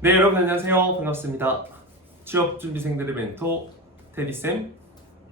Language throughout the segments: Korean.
네, 여러분 안녕하세요. 반갑습니다. 취업준비생들의 멘토 테디쌤,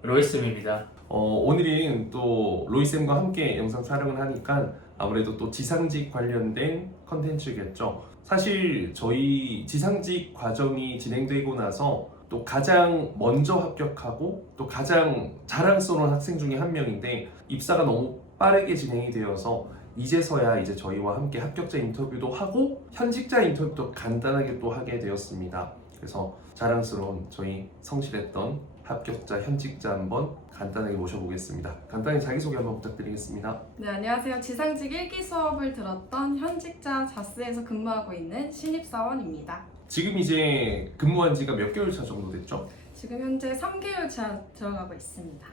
로이쌤입니다. 오늘은 또 로이쌤과 함께 영상 촬영을 하니까 아무래도 또 지상직 관련된 컨텐츠겠죠. 사실 저희 지상직 과정이 진행되고 나서 또 가장 먼저 합격하고 또 가장 자랑스러운 학생 중에 한 명인데 입사가 너무 빠르게 진행이 되어서 이제서야 이제 저희와 함께 합격자 인터뷰도 하고 현직자 인터뷰도 간단하게 또 하게 되었습니다. 그래서 자랑스러운 저희 성실했던 합격자 현직자 한번 간단하게 모셔보겠습니다. 간단히 자기소개 한번 부탁드리겠습니다. 네, 안녕하세요. 지상직 1기 수업을 들었던 현직자 자스에서 근무하고 있는 신입사원입니다. 지금 이제 근무한 지가 몇 개월 차 정도 됐죠? 지금 현재 3개월 차 들어가고 있습니다.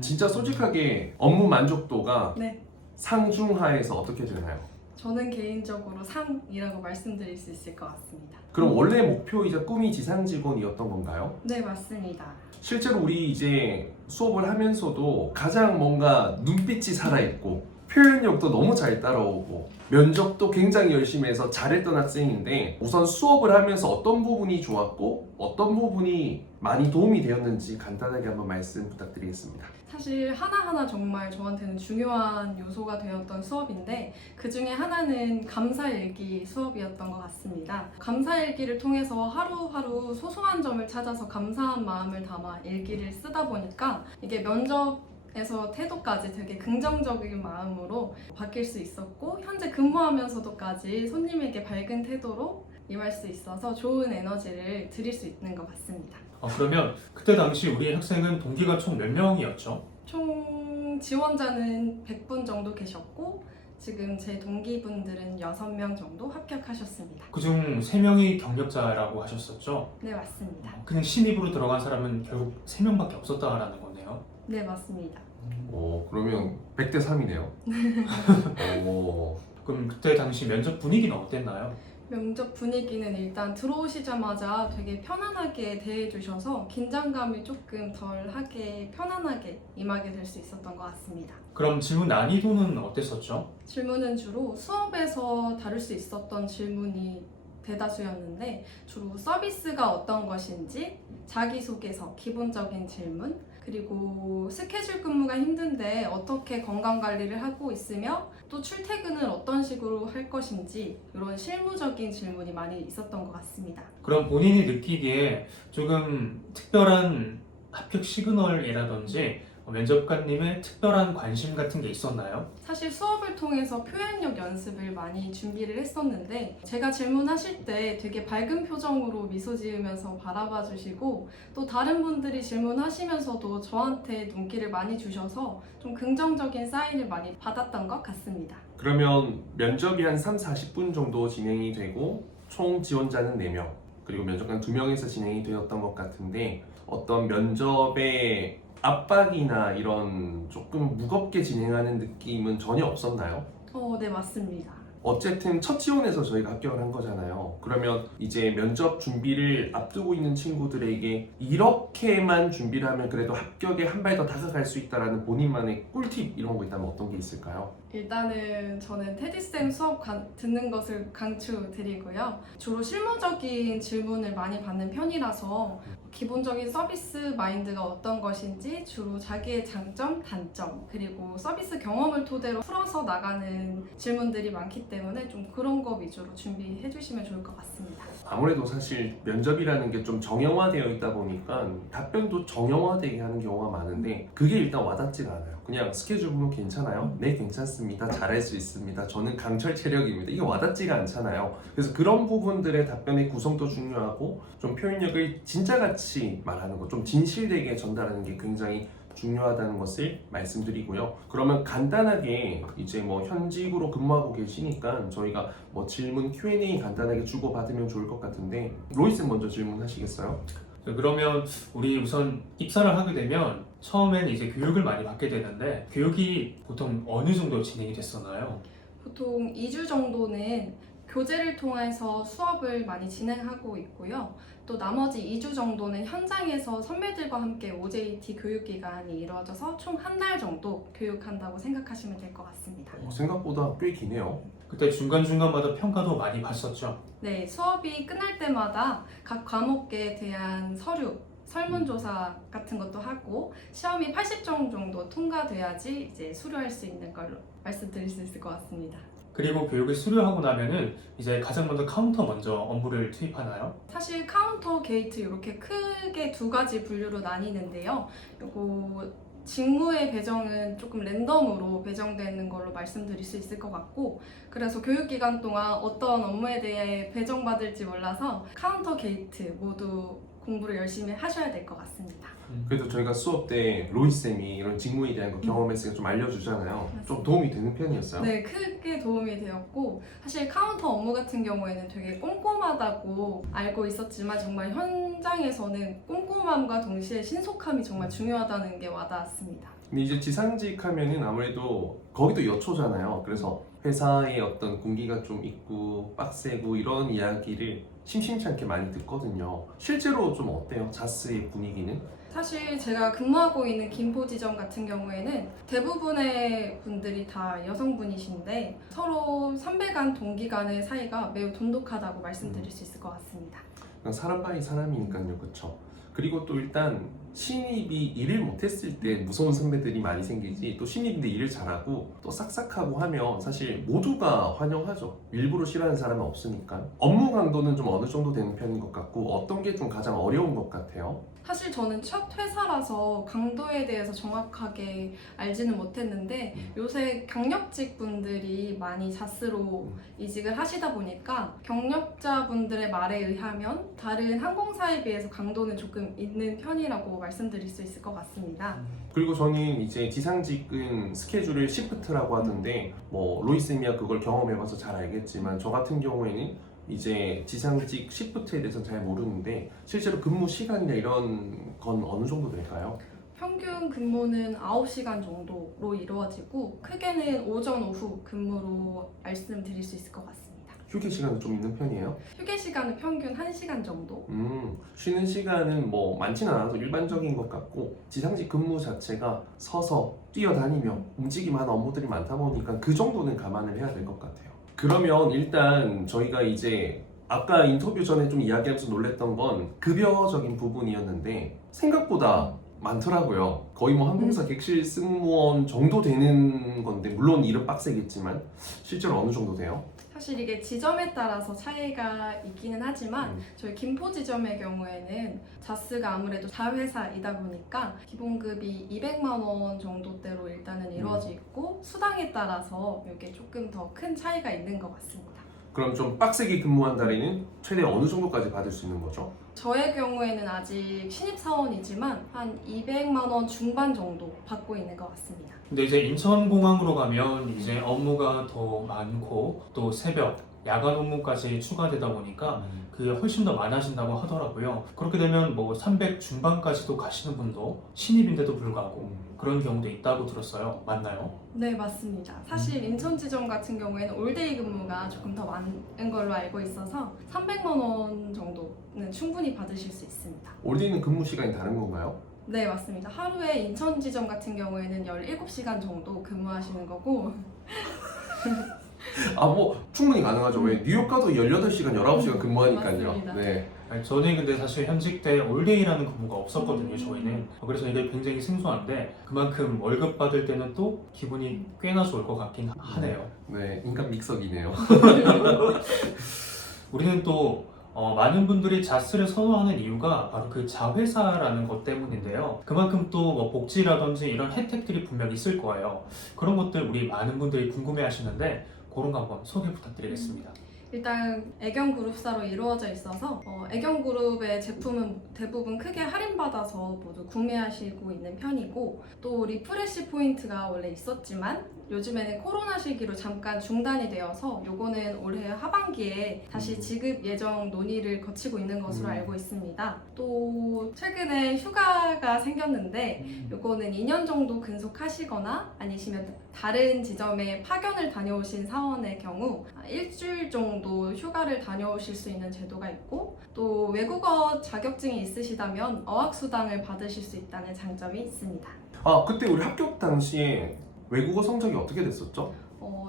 진짜 솔직하게 업무 만족도가 네, 상중하에서 어떻게 되나요? 저는 개인적으로 상이라고 말씀드릴 수 있을 것 같습니다. 그럼 원래 목표이자 꿈이 지상 직원이었던 건가요? 네, 맞습니다. 실제로 우리 이제 수업을 하면서도 가장 뭔가 눈빛이 살아있고 표현력도 너무 잘 따라오고 면접도 굉장히 열심히 해서 잘했던 학생인데 우선 수업을 하면서 어떤 부분이 좋았고 어떤 부분이 많이 도움이 되었는지 간단하게 한번 말씀 부탁드리겠습니다. 사실 하나하나 정말 저한테는 중요한 요소가 되었던 수업인데 그 중에 하나는 감사일기 수업이었던 것 같습니다. 감사일기를 통해서 하루하루 소소한 점을 찾아서 감사한 마음을 담아 일기를 쓰다 보니까 이게 면접에서 태도까지 되게 긍정적인 마음으로 바뀔 수 있었고 현재 근무하면서도까지 손님에게 밝은 태도로 임할 수 있어서 좋은 에너지를 드릴 수 있는 것 같습니다. 그러면 그때 당시 우리 학생은 동기가 총 몇 명이었죠? 총 지원자는 100분 정도 계셨고 지금 제 동기분들은 6명 정도 합격하셨습니다. 그중 3명이 경력자라고 하셨었죠? 네, 맞습니다. 그냥 신입으로 들어간 사람은 결국 3명밖에 없었다라는 거네요. 네, 맞습니다. 그러면 100대 3이네요. 그럼 그때 당시 면접 분위기는 어땠나요? 면접 분위기는 일단 들어오시자마자 되게 편안하게 대해주셔서 긴장감이 조금 덜하게 편안하게 임하게 될 수 있었던 것 같습니다. 그럼 질문 난이도는 어땠었죠? 질문은 주로 수업에서 다룰 수 있었던 질문이 대다수였는데 주로 서비스가 어떤 것인지, 자기소개서, 기본적인 질문, 그리고 스케줄 근무가 힘든데 어떻게 건강관리를 하고 있으며 또 출퇴근을 어떤 식으로 할 것인지 이런 실무적인 질문이 많이 있었던 것 같습니다. 그럼 본인이 느끼기에 조금 특별한 합격 시그널이라든지 면접관님의 특별한 관심 같은 게 있었나요? 사실 수업을 통해서 표현력 연습을 많이 준비를 했었는데 제가 질문하실 때 되게 밝은 표정으로 미소 지으면서 바라봐 주시고 또 다른 분들이 질문하시면서도 저한테 눈길을 많이 주셔서 좀 긍정적인 사인을 많이 받았던 것 같습니다. 그러면 면접이 한 3, 40분 정도 진행이 되고 총 지원자는 4명 그리고 면접관 2명에서 진행이 되었던 것 같은데 어떤 면접의 압박이나 이런 조금 무겁게 진행하는 느낌은 전혀 없었나요? 네, 맞습니다. 어쨌든 첫 지원에서 저희가 합격을 한 거잖아요. 그러면 이제 면접 준비를 앞두고 있는 친구들에게 이렇게만 준비를 하면 그래도 합격에 한 발 더 다가갈 수 있다라는 본인만의 꿀팁 이런 거 있다면 어떤 게 있을까요? 일단은 저는 테디쌤 수업 듣는 것을 강추드리고요. 주로 실무적인 질문을 많이 받는 편이라서 기본적인 서비스 마인드가 어떤 것인지 주로 자기의 장점, 단점, 그리고 서비스 경험을 토대로 풀어서 나가는 질문들이 많기 때문에 좀 그런 거 위주로 준비해 주시면 좋을 것 같습니다. 아무래도 사실 면접이라는 게 좀 정형화되어 있다 보니까 답변도 정형화되게 하는 경우가 많은데 그게 일단 와닿지가 않아요. 그냥 스케줄 보면 괜찮아요? 네, 괜찮습니다. 잘할 수 있습니다. 저는 강철 체력입니다. 이게 와닿지가 않잖아요. 그래서 그런 부분들의 답변의 구성도 중요하고 좀 표현력을 진짜같이 말하는 것, 좀 진실되게 전달하는 게 굉장히 중요하다는 것을 말씀드리고요. 그러면 간단하게 이제 뭐 현직으로 근무하고 계시니까 저희가 뭐 질문 Q&A 간단하게 주고받으면 좋을 것 같은데 로이스 먼저 질문하시겠어요? 그러면 우리 우선 입사를 하게 되면 처음엔 이제 교육을 많이 받게 되는데 교육이 보통 어느 정도 진행이 됐었나요? 보통 2주 정도는 교재를 통해서 수업을 많이 진행하고 있고요. 또 나머지 2주 정도는 현장에서 선배들과 함께 OJT 교육기간이 이루어져서 총 한 달 정도 교육한다고 생각하시면 될 것 같습니다. 생각보다 꽤 기네요. 그때 중간중간마다 평가도 많이 봤었죠. 네, 수업이 끝날 때마다 각 과목에 대한 서류, 설문조사 같은 것도 하고 시험이 80점 정도 통과돼야지 이제 수료할 수 있는 걸로 말씀드릴 수 있을 것 같습니다. 그리고 교육을 수료하고 나면은 이제 가장 먼저 카운터 먼저 업무를 투입하나요? 사실 카운터, 게이트 이렇게 크게 두 가지 분류로 나뉘는데요. 요거 직무의 배정은 조금 랜덤으로 배정되는 걸로 말씀드릴 수 있을 것 같고, 그래서 교육기간 동안 어떤 업무에 대해 배정받을지 몰라서 카운터, 게이트 모두 공부를 열심히 하셔야 될 것 같습니다. 그래도 저희가 수업 때 로이쌤이 이런 직무에 대한 거 경험했으니까 좀 알려주잖아요. 좀 도움이 되는 편이었어요? 네, 크게 도움이 되었고, 사실 카운터 업무 같은 경우에는 되게 꼼꼼하다고 알고 있었지만 정말 현장에서는 꼼꼼함과 동시에 신속함이 정말 중요하다는 게 와닿았습니다. 근데 이제 지상직 하면은 아무래도 거기도 여초잖아요. 그래서 회사의 어떤 공기가 좀 있고 빡세고 이런 이야기를 심심치 않게 많이 듣거든요. 실제로 좀 어때요? 자스의 분위기는? 사실 제가 근무하고 있는 김포지점 같은 경우에는 대부분의 분들이 다 여성분이신데 서로 선배 간 동기 간의 사이가 매우 돈독하다고 말씀드릴 수 있을 것 같습니다. 그냥 사람 바이 사람이니까요, 그쵸? 그리고 또 일단 신입이 일을 못했을 때 무서운 선배들이 많이 생기지, 또 신입인데 일을 잘하고 또 싹싹하고 하면 사실 모두가 환영하죠. 일부러 싫어하는 사람은 없으니까. 업무 강도는 좀 어느 정도 되는 편인 것 같고, 어떤 게 좀 가장 어려운 것 같아요? 사실 저는 첫 회사라서 강도에 대해서 정확하게 알지는 못했는데 요새 경력직 분들이 많이 자스로 이직을 하시다 보니까 경력자 분들의 말에 의하면 다른 항공사에 비해서 강도는 조금 있는 편이라고 말씀드릴 수 있을 것 같습니다. 그리고 저는 이제 지상직은 스케줄을 시프트라고 하던데, 뭐 로이쌤이야 그걸 경험해봐서 잘 알겠지만 저 같은 경우에는 이제 지상직 시프트에 대해서는 잘 모르는데 실제로 근무 시간이나 이런 건 어느 정도 될까요? 평균 근무는 9시간 정도로 이루어지고 크게는 오전, 오후 근무로 말씀드릴 수 있을 것 같습니다. 휴게 시간은 좀 있는 편이에요? 휴게 시간은 평균 1시간 정도? 쉬는 시간은 뭐 많지는 않아서 일반적인 것 같고, 지상직 근무 자체가 서서 뛰어다니며 움직임하는 업무들이 많다 보니까 그 정도는 감안을 해야 될 것 같아요. 그러면 일단 저희가 이제 아까 인터뷰 전에 좀 이야기하면서 놀랬던 건 급여적인 부분이었는데 생각보다 많더라고요. 거의 뭐 항공사 객실 승무원 정도 되는 건데, 물론 일은 빡세겠지만 실제로 어느 정도 돼요? 사실 이게 지점에 따라서 차이가 있기는 하지만 저희 김포 지점의 경우에는 자스가 아무래도 자회사이다 보니까 기본급이 200만 원 정도대로 일단은 이루어져 있고 수당에 따라서 이게 조금 더 큰 차이가 있는 것 같습니다. 그럼 좀 빡세게 근무한 달에는 최대 어느 정도까지 받을 수 있는 거죠? 저의 경우에는 아직 신입사원이지만 한 200만 원 중반 정도 받고 있는 것 같습니다. 근데 이제 인천공항으로 가면 이제 업무가 더 많고 또 새벽, 야간 업무까지 추가되다 보니까 그게 훨씬 더 많아진다고 하더라고요. 그렇게 되면 뭐 300 중반까지도 가시는 분도 신입인데도 불구하고 그런 경우도 있다고 들었어요. 맞나요? 네, 맞습니다. 사실 인천지점 같은 경우에는 올데이 근무가 조금 더 많은 걸로 알고 있어서 300만 원 정도는 충분히 받으실 수 있습니다. 올데이는 근무 시간이 다른 건가요? 네, 맞습니다. 하루에 인천지점 같은 경우에는 17시간 정도 근무하시는 거고 아, 뭐 충분히 가능하죠. 왜 뉴욕 가도 18시간, 19시간 근무하니까요. 맞습니다. 네. 아니, 저는 근데 사실 현직 때 올데이라는 근무가 없었거든요, 저희는. 그래서 이게 굉장히 생소한데 그만큼 월급 받을 때는 또 기분이 꽤나 좋을 것 같긴 하네요. 네, 인간 믹서기네요. 우리는 또 많은 분들이 자스를 선호하는 이유가 바로 그 자회사라는 것 때문인데요. 그만큼 또 뭐 복지라든지 이런 혜택들이 분명히 있을 거예요. 그런 것들 우리 많은 분들이 궁금해 하시는데 그런 거 한번 소개 부탁드리겠습니다. 일단 애경그룹사로 이루어져 있어서 애경그룹의 제품은 대부분 크게 할인받아서 모두 구매하시고 있는 편이고 또 리프레시 포인트가 원래 있었지만 요즘에는 코로나 시기로 잠깐 중단이 되어서 요거는 올해 하반기에 다시 지급 예정 논의를 거치고 있는 것으로 알고 있습니다. 또 최근에 휴가가 생겼는데 요거는 2년 정도 근속하시거나 아니시면 다른 지점에 파견을 다녀오신 사원의 경우 일주일 정도 휴가를 다녀오실 수 있는 제도가 있고 또 외국어 자격증이 있으시다면 어학수당을 받으실 수 있다는 장점이 있습니다. 아, 그때 우리 합격 당시에 외국어 성적이 어떻게 됐었죠?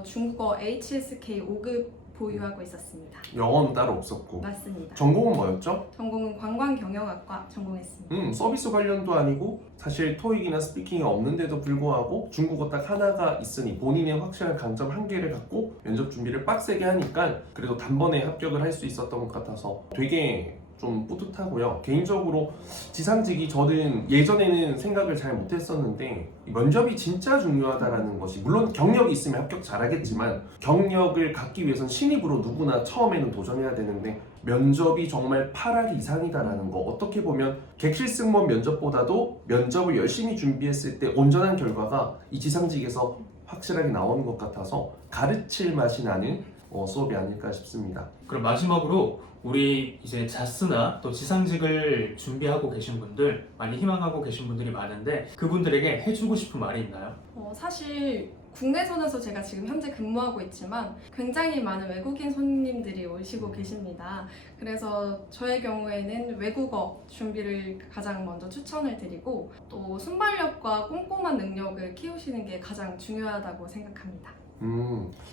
중국어 HSK 5급 보유하고 있었습니다. 영어는 따로 없었고. 맞습니다. 전공은 뭐였죠? 전공은 관광경영학과 전공했습니다. 서비스 관련도 아니고 사실 토익이나 스피킹이 없는데도 불구하고 중국어 딱 하나가 있으니 본인의 확실한 강점 한 개를 갖고 면접 준비를 빡세게 하니까 그래도 단번에 합격을 할 수 있었던 것 같아서 되게 좀 뿌듯하고요. 개인적으로 지상직이 저는 예전에는 생각을 잘 못했었는데 면접이 진짜 중요하다라는 것이, 물론 경력이 있으면 합격 잘하겠지만 경력을 갖기 위해선 신입으로 누구나 처음에는 도전해야 되는데 면접이 정말 8할 이상이다라는 거, 어떻게 보면 객실승무원 면접보다도 면접을 열심히 준비했을 때 온전한 결과가 이 지상직에서 확실하게 나오는 것 같아서 가르칠 맛이 나는 수업이 아닐까 싶습니다. 그럼 마지막으로 우리 이제 자스나 또 지상직을 준비하고 계신 분들, 많이 희망하고 계신 분들이 많은데 그분들에게 해주고 싶은 말이 있나요? 사실 국내선에서 제가 지금 현재 근무하고 있지만 굉장히 많은 외국인 손님들이 오시고 계십니다. 그래서 저의 경우에는 외국어 준비를 가장 먼저 추천을 드리고 또 순발력과 꼼꼼한 능력을 키우시는 게 가장 중요하다고 생각합니다.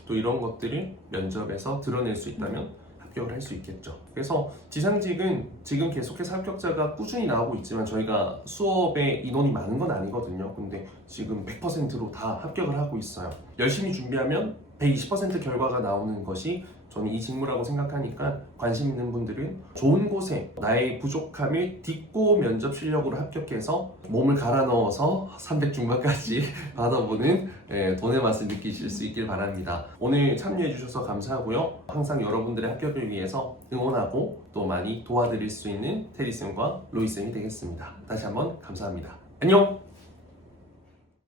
또 이런 것들을 면접에서 드러낼 수 있다면 합격을 할 수 있겠죠. 그래서 지상직은 지금 계속해서 합격자가 꾸준히 나오고 있지만 저희가 수업에 인원이 많은 건 아니거든요. 근데 지금 100%로 다 합격을 하고 있어요. 열심히 준비하면 120% 결과가 나오는 것이 저는 이 직무라고 생각하니까 관심 있는 분들은 좋은 곳에 나의 부족함을 딛고 면접 실력으로 합격해서 몸을 갈아 넣어서 300 중반까지 받아보는 돈의 맛을 느끼실 수 있길 바랍니다. 오늘 참여해 주셔서 감사하고요. 항상 여러분들의 합격을 위해서 응원하고 또 많이 도와드릴 수 있는 테리쌤과 로이쌤이 되겠습니다. 다시 한번 감사합니다. 안녕!